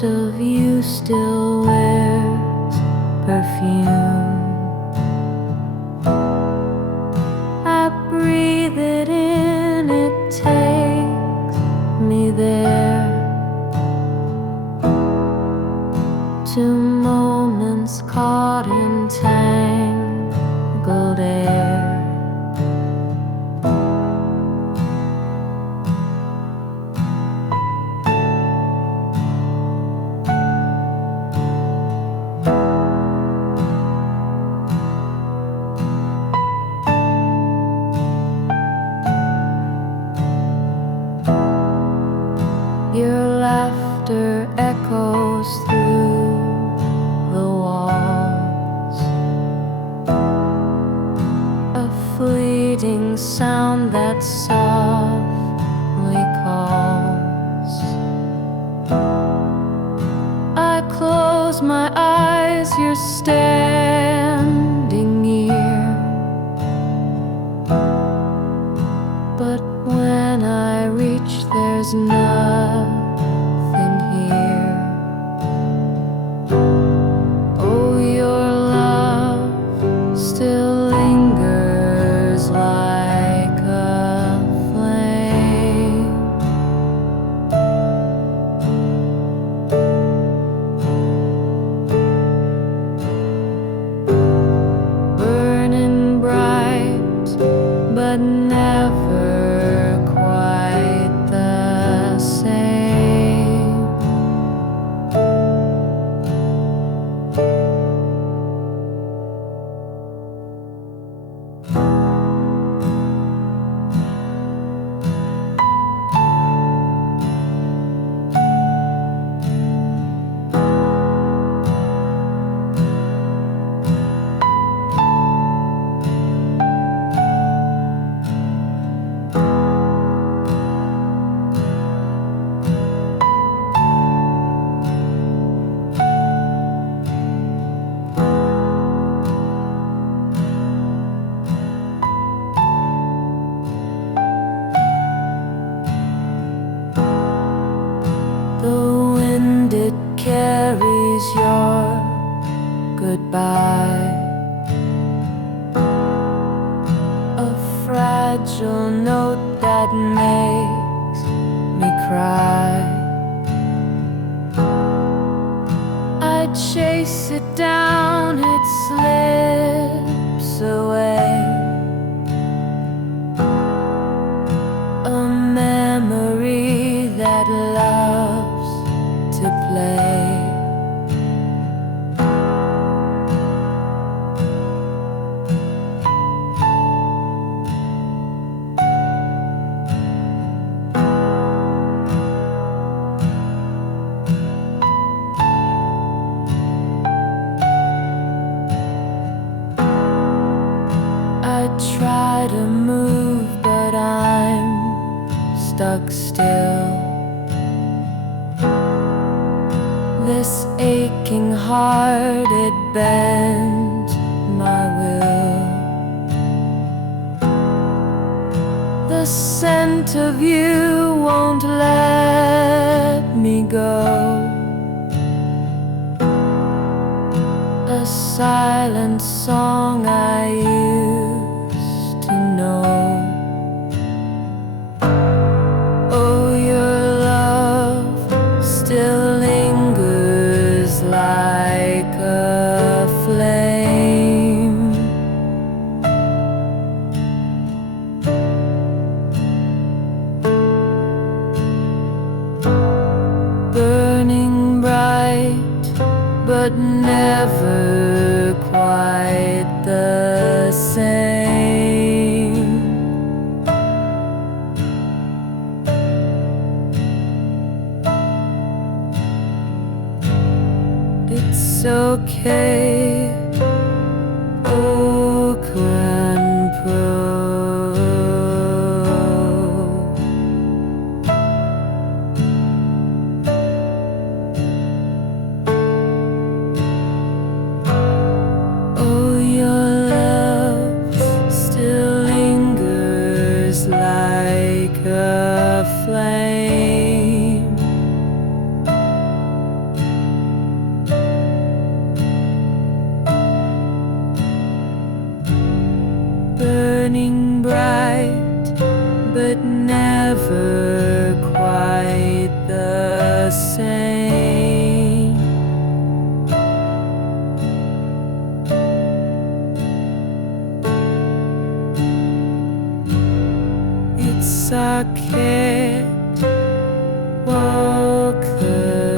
ghost of you still wears perfume. I breathe it in, it takes me there, to moments caught in tangled air. Your laughter echoes through the walls, a fleeting sound that softly calls. I close my eyes, you're standing near, but when I reach, there's nothing here. Oh, your love still lingers like a flame. Burning bright, but never quite the same. The wind, it carries your goodbye, a fragile note that makes me cry. I chase it down, it slips away, a memory that loves to play. I try to move, but I'm stuck still. This aching heart, it bends my will. The scent of you won't let me go, a silent song I used to know. Oh, your love still lingers like a flame. Burning bright, but never quite the same. It's okay, oh grandpa. Oh, your love still lingers like a flame. but never quite the same. It's I can't walk alone.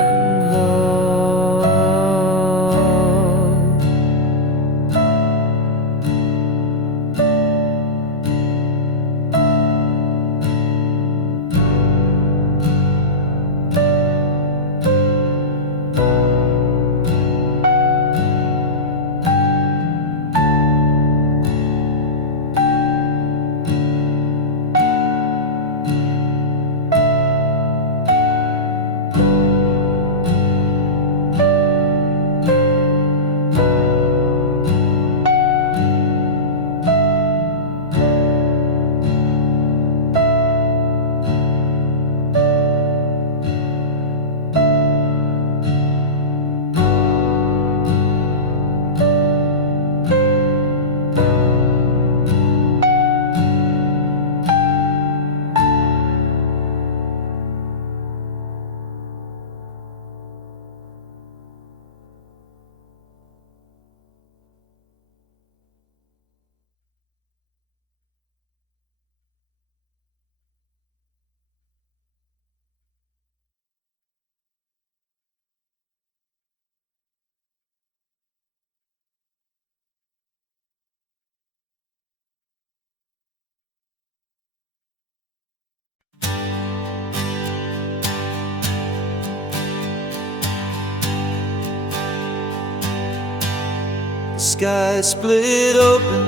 The sky split open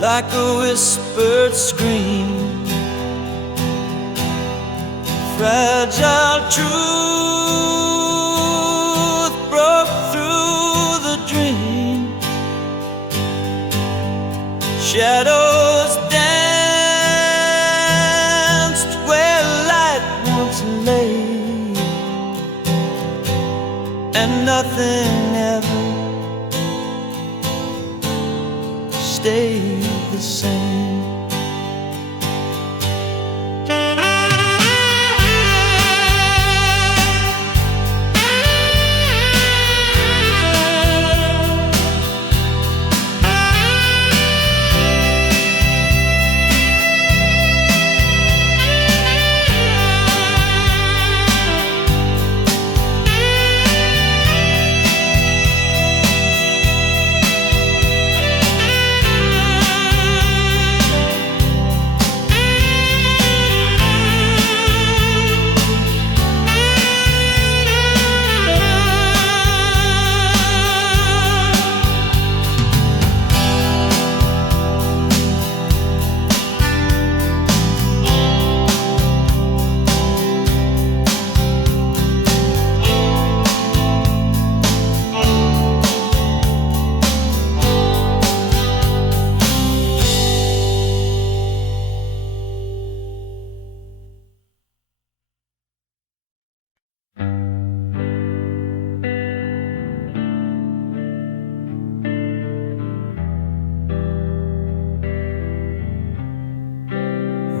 like a whispered scream. Fragile truth broke through the dream. Shadows danced where light once lay, and nothing ever stayed the same.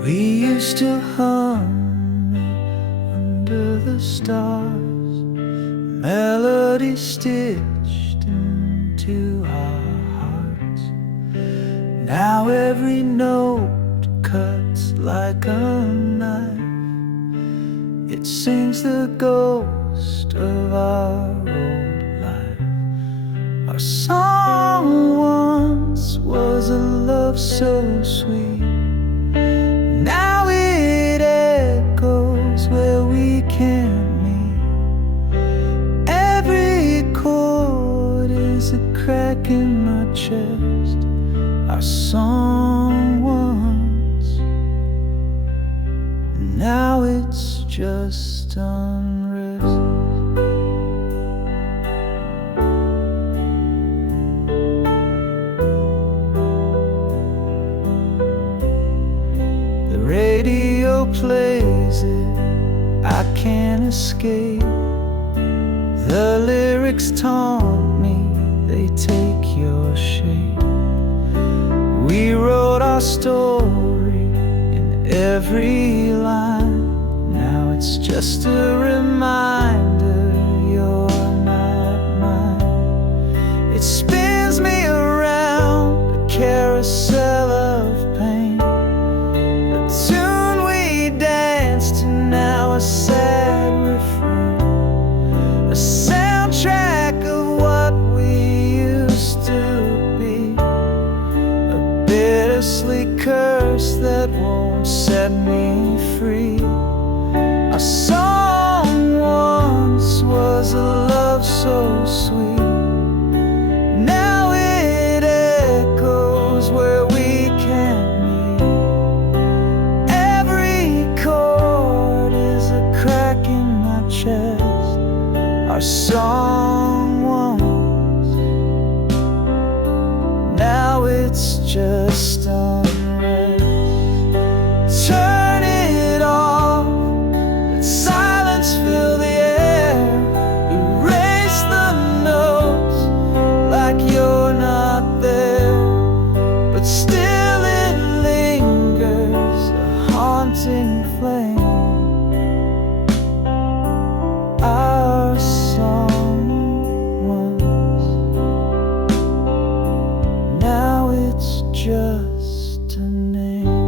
We used to hum under the stars, melodies stitched into our hearts. Now every note cuts like a knife. It sings the ghost of our old life. Our song once was a love so sweet. Now it echoes where we can't meet. Every chord is a crack in my chest. Our song once, now it's just unrest. Radio plays it, I can't escape. The lyrics taunt me, they take your shape. We wrote our story in every line. Now it's just a reminder you're not mine. It spins me around a carousel of pain. The tune we danced to, now a sad refrain. A soundtrack of what we used to be. A bittersweet curse that won't set me free. Our song once was a love so sweet. Now it echoes where we can't meet. Every chord is a crack in my chest. Our song once, now it's just unrest. Turn it off, let silence fill the air. Erase the notes like you're not there, but still it lingers, a haunting flame. Our song once, now it's just a name.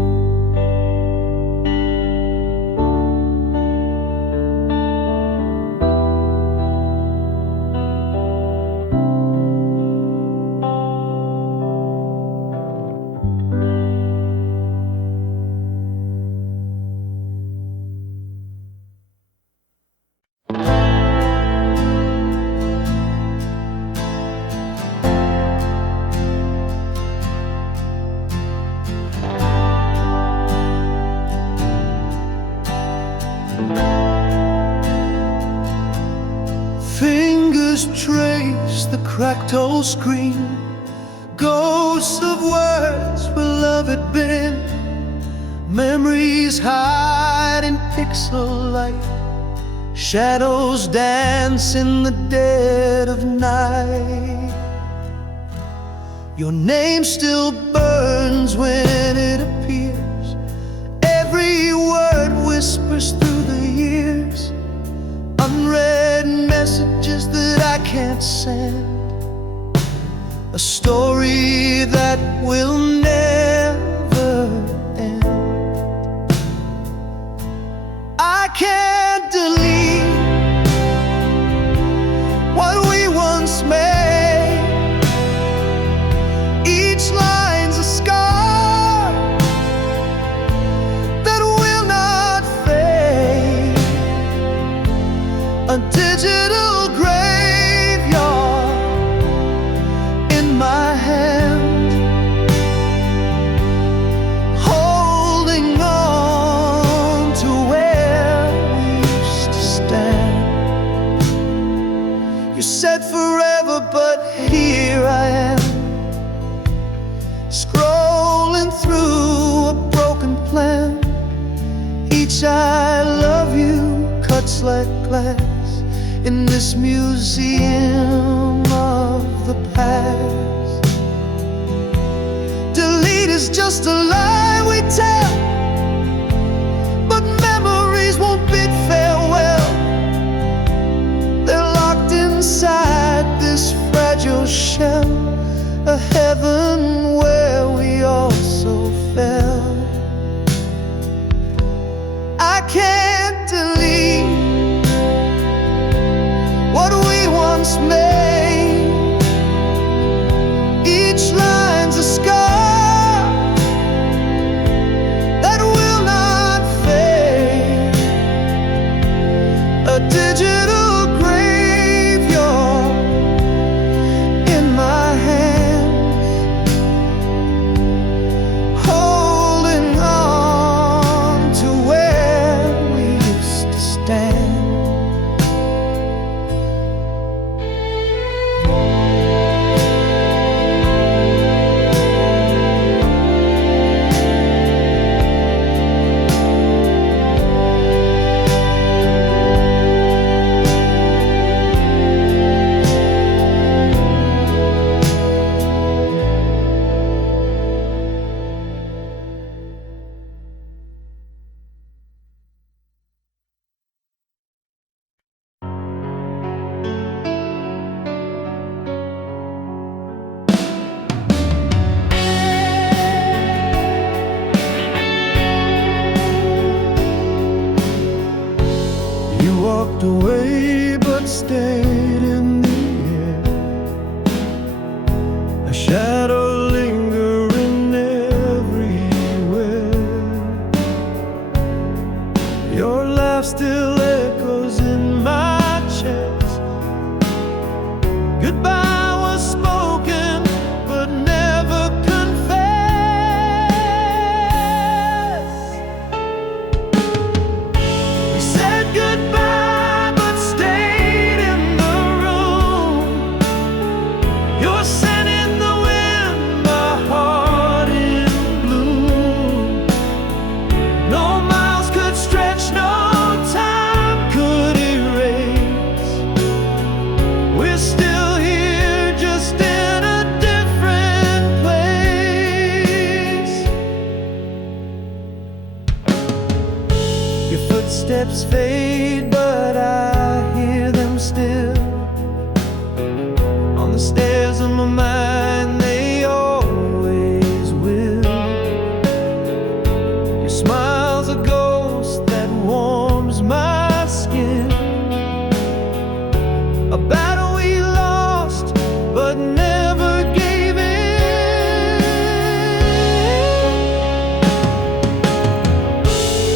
Fingers trace the cracked old screen, ghosts of words where love had been. Memories hide in pixel light, shadows dance in the dead of night. Your name still burns when it appears. Every word whispers through the years. Unread messages that I can't send. A story that will never end. I can't delete what we once made. Each line's a scar that will not fade. A digital graveyard in my hand, holding on to where we used to stand. You said forever, but here I am, scrolling through a broken plan. Each I love you cuts like glass in this museum of the past. Delete is just a lie we tell, but memories won't bid farewell. They're locked inside this fragile shell, a heaven where we also fell. I can't delete what we once made. Each line's a scar that away but stayed in the air, a shadow lingering everywhere. Your laugh still echoes in my chest. Goodbye was spoken but never confessed. We said goodbye but stayed in the room. Your scent in the wind, my heart in bloom. No miles could stretch, no time could erase. We're still here, just in a different place. Your footsteps fade, but I hear them still. On the stairs of my mind, they always will. Your smile's a ghost that warms my skin. A battle we lost, but never gave in.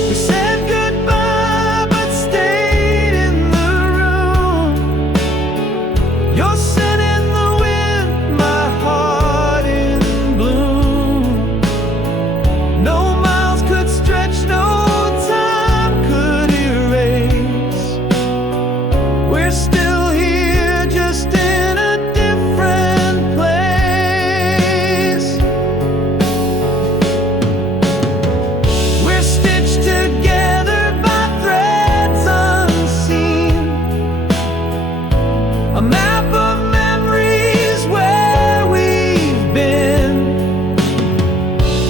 We said goodbye, but stayed in the room. Your scent in the wind, my heart in bloom. No miles could stretch, no time could erase. We're still here, just in a different place. We're stitched together by threads unseen, a map of memories where we've been.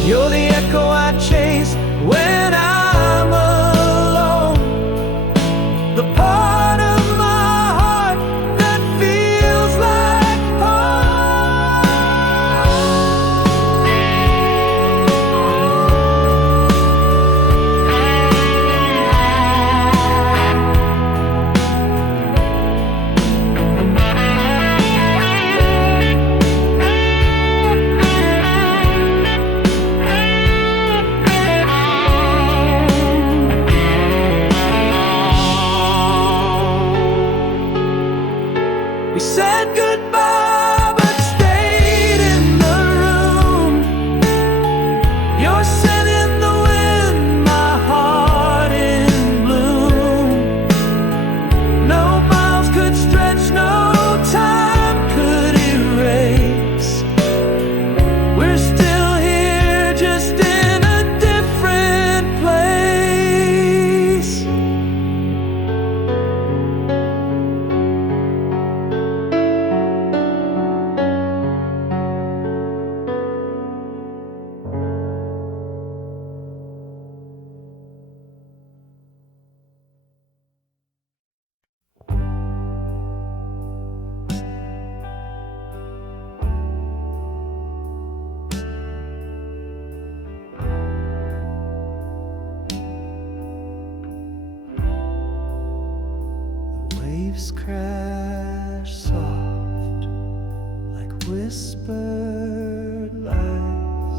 You're the echo I chase when I'm alone, the part of my heart that feels like we said goodbye but stayed in the room. Your scent in the wind, my heart in bloom. No miles could stretch, no time could erase. We're still here, just in a different place. The waves crash soft like whispered lies.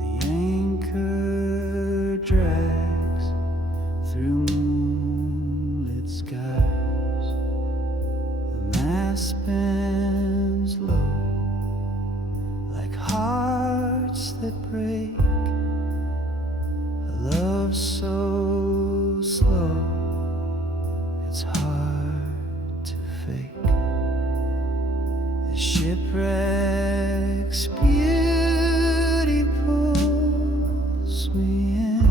The anchor drags through moonlit skies. The mast bends low like hearts that break. A love so slow, it's hard to fake. The shipwreck's beauty pulls me in,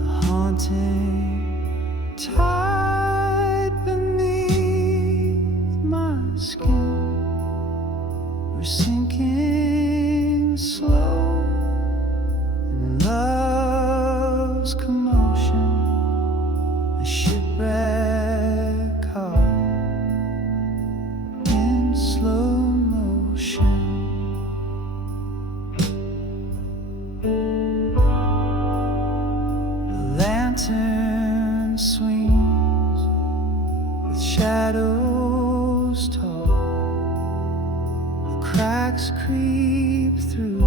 a haunting tide beneath my skin. We're sinking slow in love's commotion, a shipwreck heart in slow motion. The lantern swings shadows tall, the cracks creep through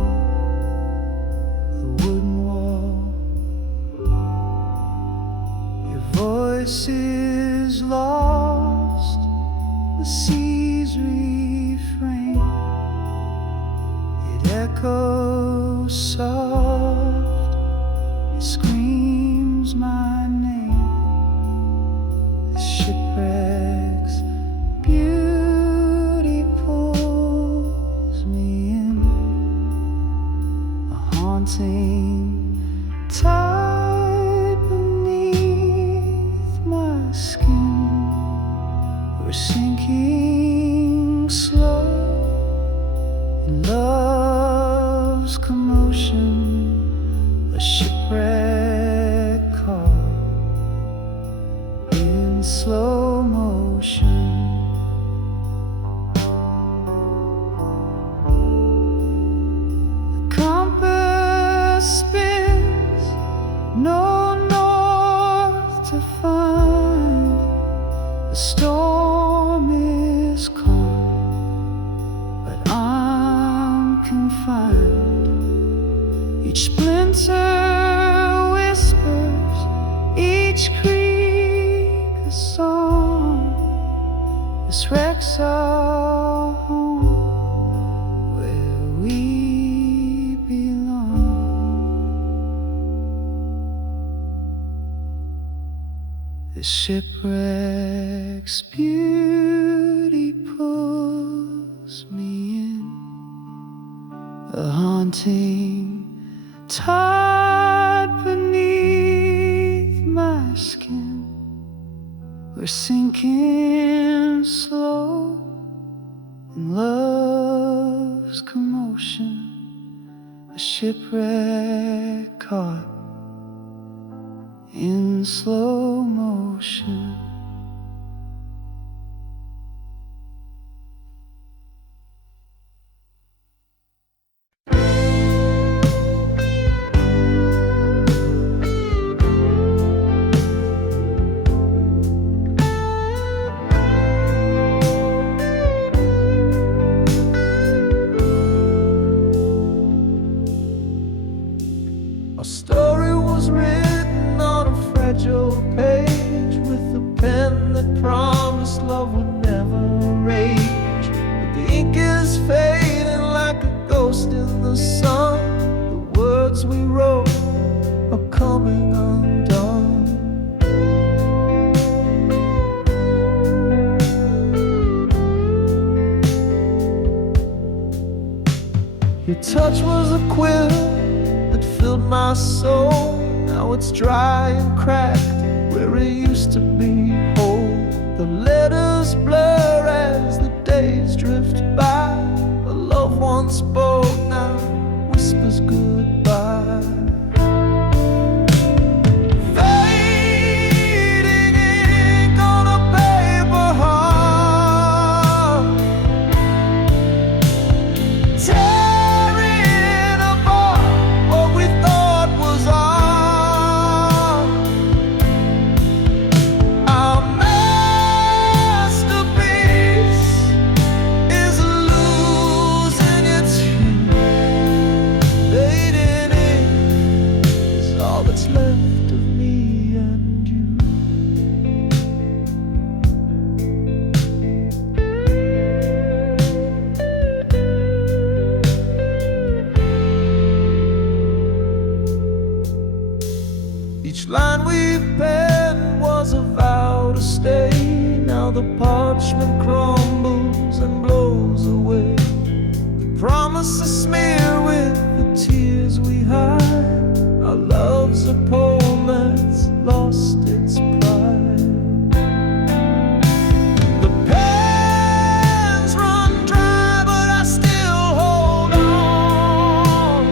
the wooden wall. Your voice is lost, the sea's refrain. It echoes soft, it screams my name. The shipwreck's beauty pulls me in, a haunting tide beneath my skin. We're sinking slow in love's commotion, a shipwreck caught in slow motion. The compass spins, no north to find. The storm is calm, but I'm confined. Each splinter whispers, each creak a song. This wreck's our home, where we belong. The shipwreck's beauty pulls me in, a haunting tide beneath my skin. We're sinking slow in love's commotion, a shipwreck caught in slow motion. Our story was written on a fragile page with a pen that promised love would never rage. But the ink is fading like a ghost in the sun. The words we wrote are coming undone. Your touch was a quill that filled my soul. Now it's dry and cracked where it used to be whole. The letters blur as the days drift by. A loved one spoke, now whispers goodbye. Fading ink on a paper heart, tearing apart what we thought was art. Our masterpiece is losing its hue. Fading ink is all that's left of me and you. Each line we penned was a vow to stay. Now the parchment crumbles and blows away. The promises smear with the tears we hide. Our love's a poem that's lost its pride. The pens run dry, but I still hold on,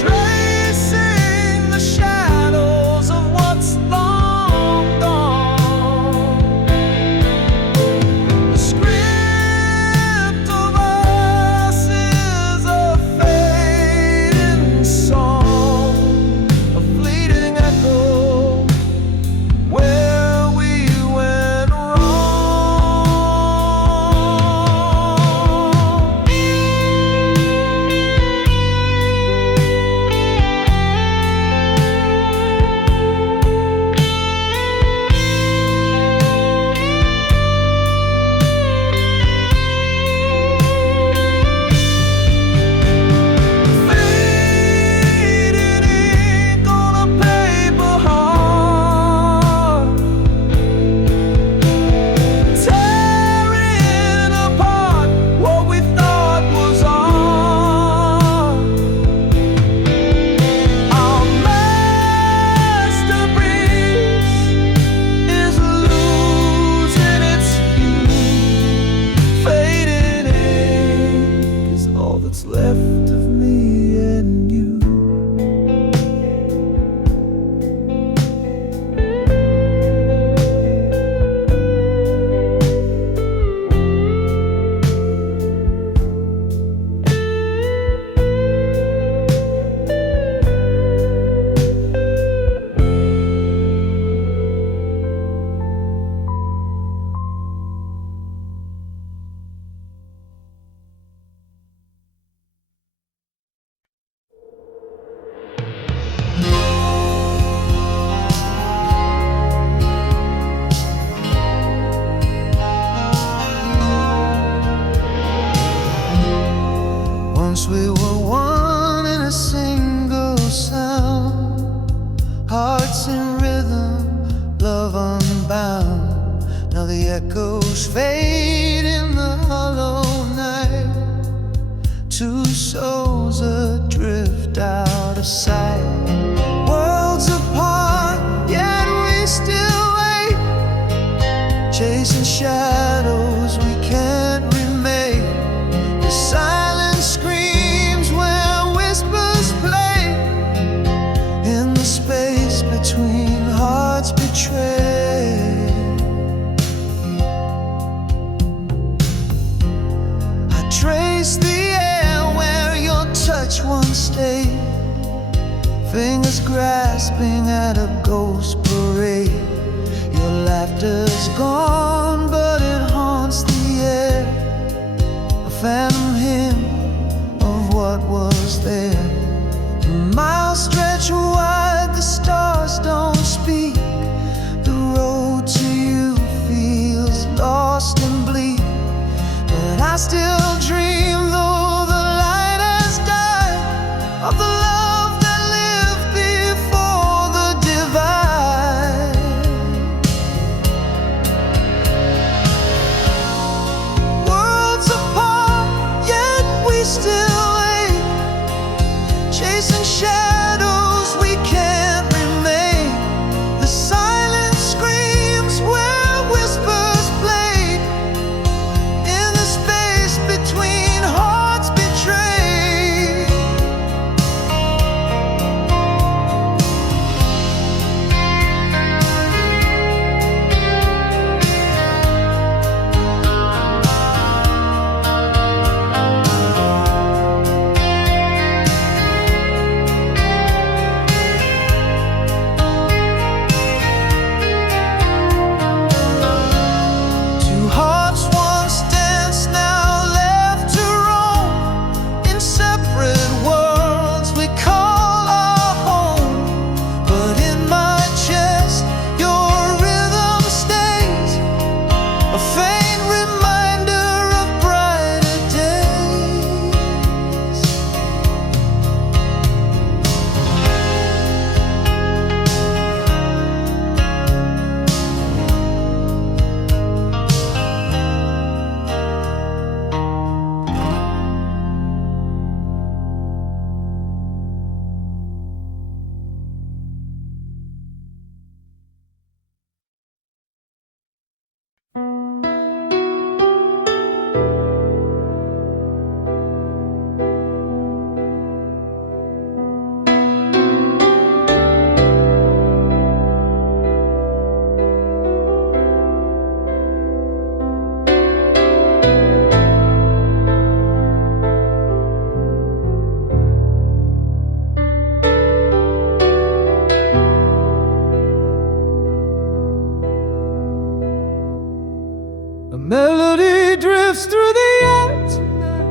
tracing the shadows of what's long gone. The script of us is a fading song. sight. Worlds apart, yet we still wait, chasing shadows we can't remake. The silence screams where whispers play, in the space between hearts betrayed. I trace the air where your touch once stayed, fingers grasping at a ghost parade. Your laughter's gone, but it haunts the air, a phantom hymn of what was there. Miles stretch wide, the stars don't speak. The road to you feels lost and bleak, but I still dream, though the light has died, of the love that lived before the divide. Worlds apart, yet we still wait, chasing shadows we can't remain. The silence screams where whispers played, in the space between hearts betrayed. Two hearts once danced, now left to roam, in separate worlds we call our home. But in my chest your rhythm stays, a faint reminder of brighter days. A melody drifts through the air tonight,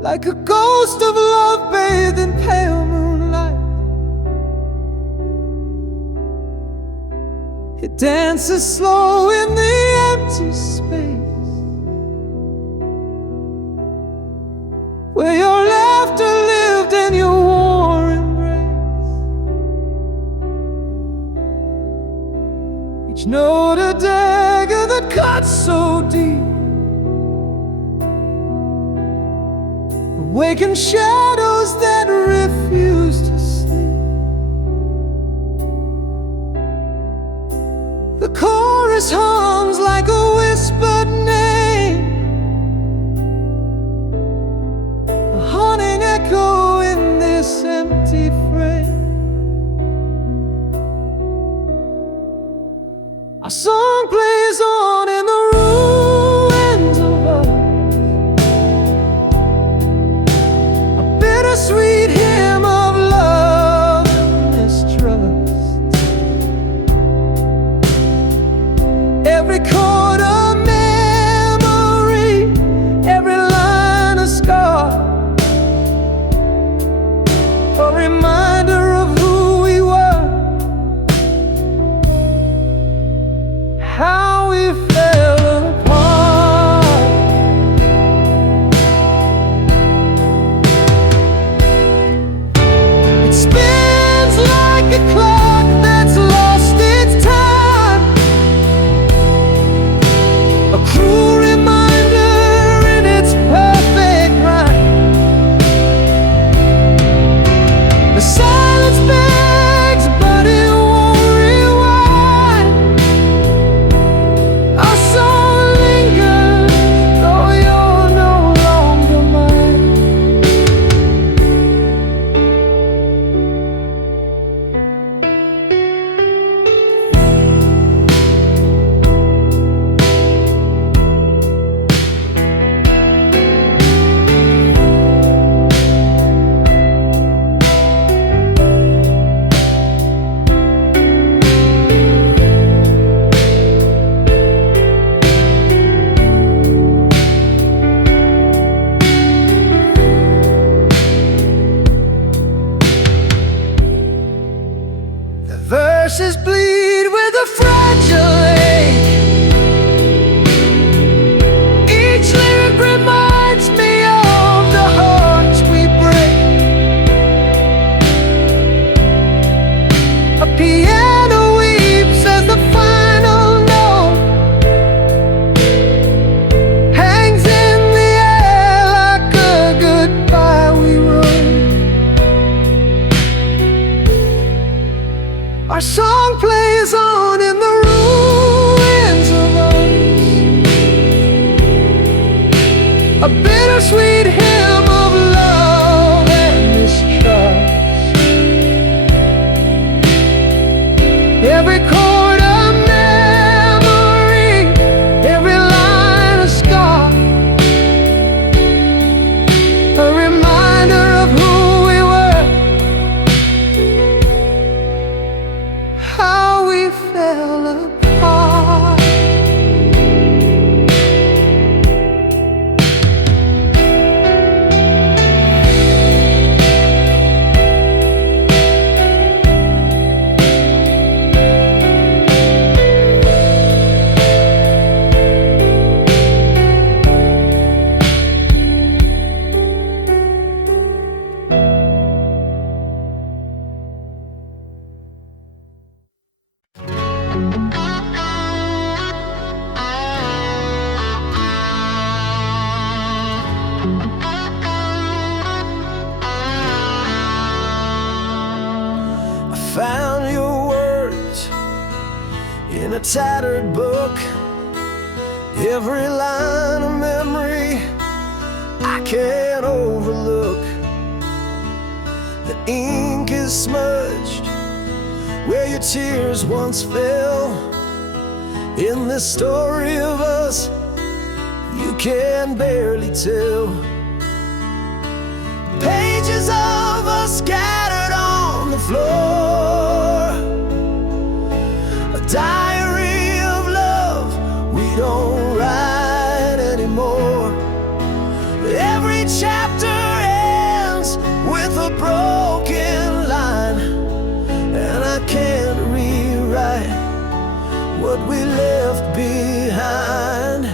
like a ghost of love bathed in pale moonlight. It dances slow in the empty space, where your laughter lived and your warm embrace. Each note a dagger that cuts so deep, awaken shadows that refuse to sleep. The chorus hums like a whispered name, a haunting echo in this empty frame. Our song plays on in the ruins of us, a bittersweet hymn of love and mistrust. Every chord a memory, every line a scar, a reminder of who we were. a tattered book, every line a memory I can't overlook. The ink is smudged where your tears once fell. In this story of us you can barely tell. Pages of us scattered on the floor, a diary of love we don't write anymore. Every chapter ends with a broken line, and I can't rewrite what we left behind.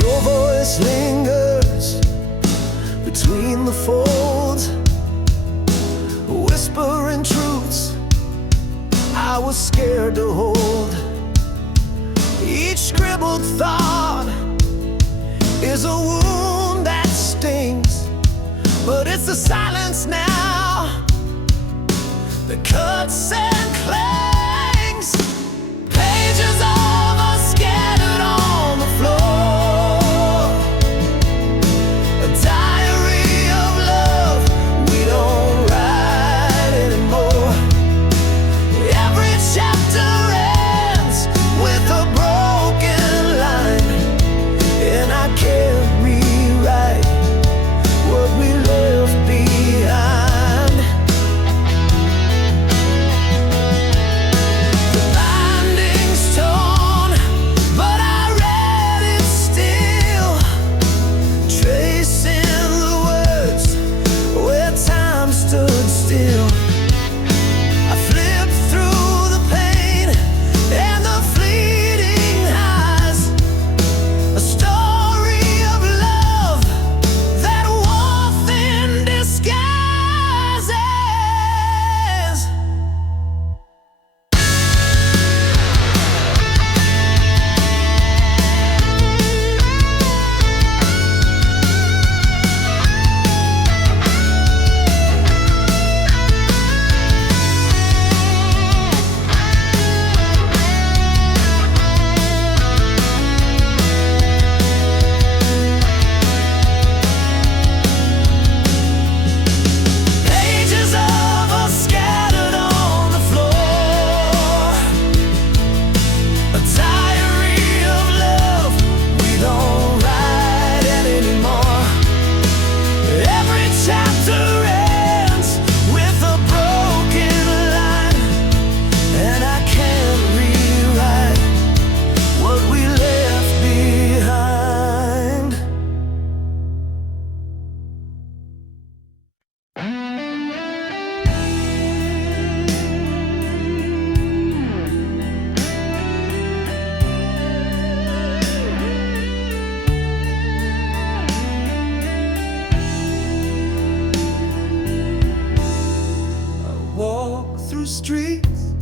Your voice lingers between the folds, whispering truths I was scared to hold. Each scribbled thought is a wound that stings, but it's the silence now that cuts and clangs. Pages of us scattered on the floor, a diary of love we don't write anymore. Every chapter ends with a broken line, and I can't rewrite what we left behind. The binding's torn, but I read it still, tracing the words where time stood still. I flipped through the pain and the fleeting highs, a story of love that wolf in disguises. Pages of us scattered on the floor, a diary of love we don't write anymore. Every chapter ends with a broken line, and I can't rewrite what we left behind. I walked through streets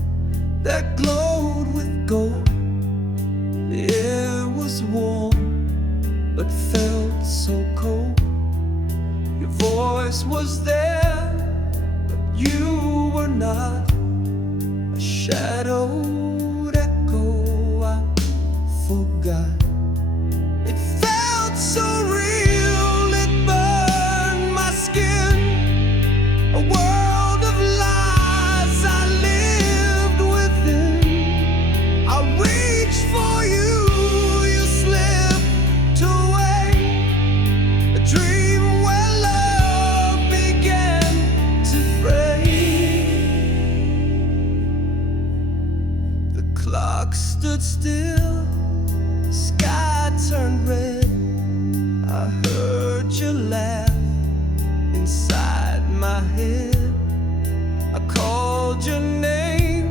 that glowed with gold. The air was warm, but felt so cold. Your voice was there, but you were not. A shadowed echo I forgot. It felt so real, it burned my skin. A world of lies I lived within. I reached for you, you slipped away. A dream where love began to break. The clock stood still, the sky turned red. I heard you laugh inside my head. I called your name,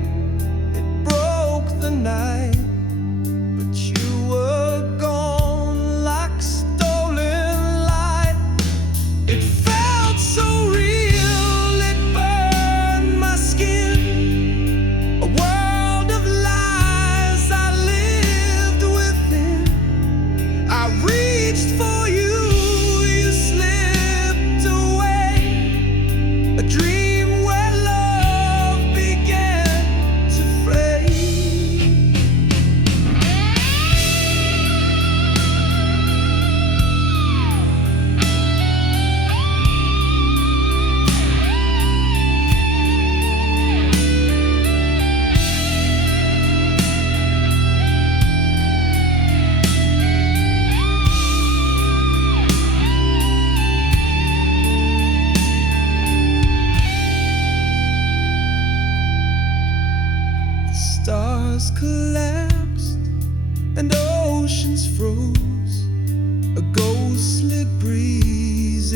it broke the night, but you were gone like stolen light. It felt so real, it burned my skin. A world of lies I lived within. I reached for you, you slipped away. A dream where love began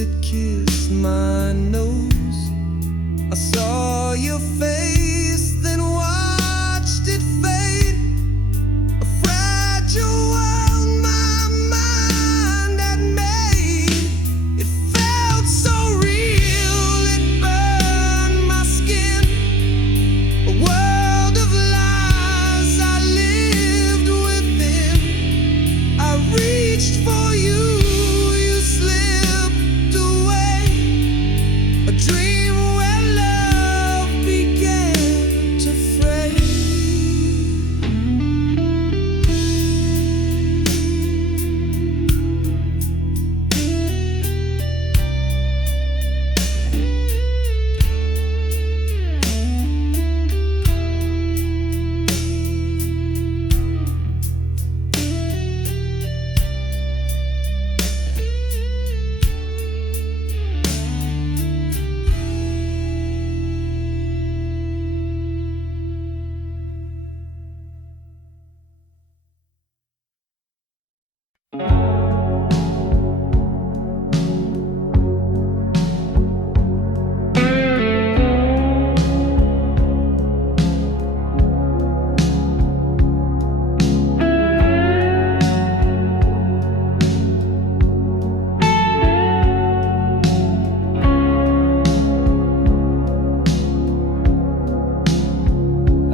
it kissed my nose. I saw your face, then watched it fade. A fragile world my mind had made. It felt so real, it burned my skin. A world of lies I lived within. I reached for you, you slipped away. A dream where love began to fray.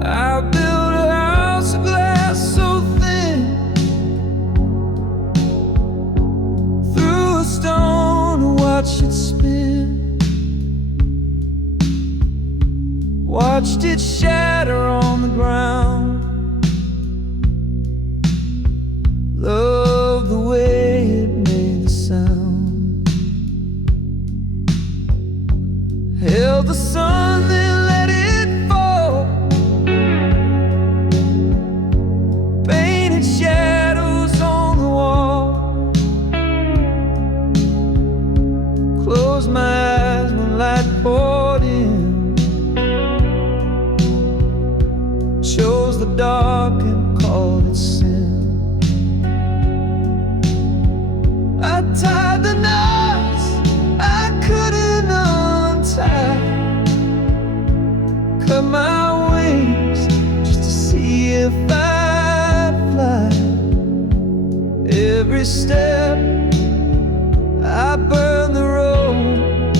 I built a house of glass so thin, threw a stone to watch it spin, watched it shatter on the ground. Loved the way it made the sound. Held the sun, then let it fall. Painted shadows on the wall. Closed my eyes when light poured in. Chose the dark and called it sin. I tied the knots I couldn't untie. Cut my wings just to see if I'd fly. Every step I burned the road,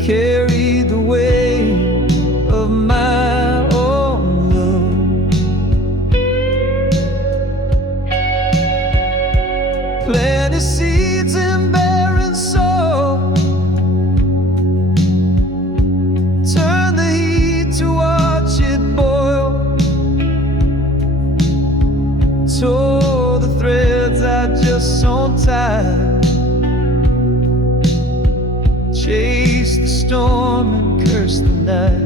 carried the weight of my own love. Planted seeds in barren soil, turn the heat to watch it boil. Tore the threads I just sewn tight. Chased the storm and cursed the night.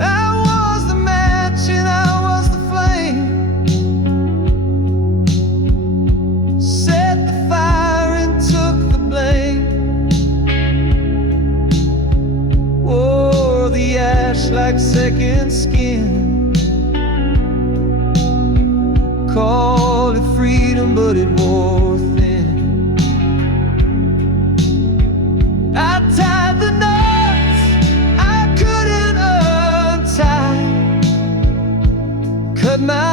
I was the match and I was the flame. Set the fire and took the blame. Wore the ash like second skin. Called it freedom, but it wore thin. I tied the knots I couldn't untie. Cut my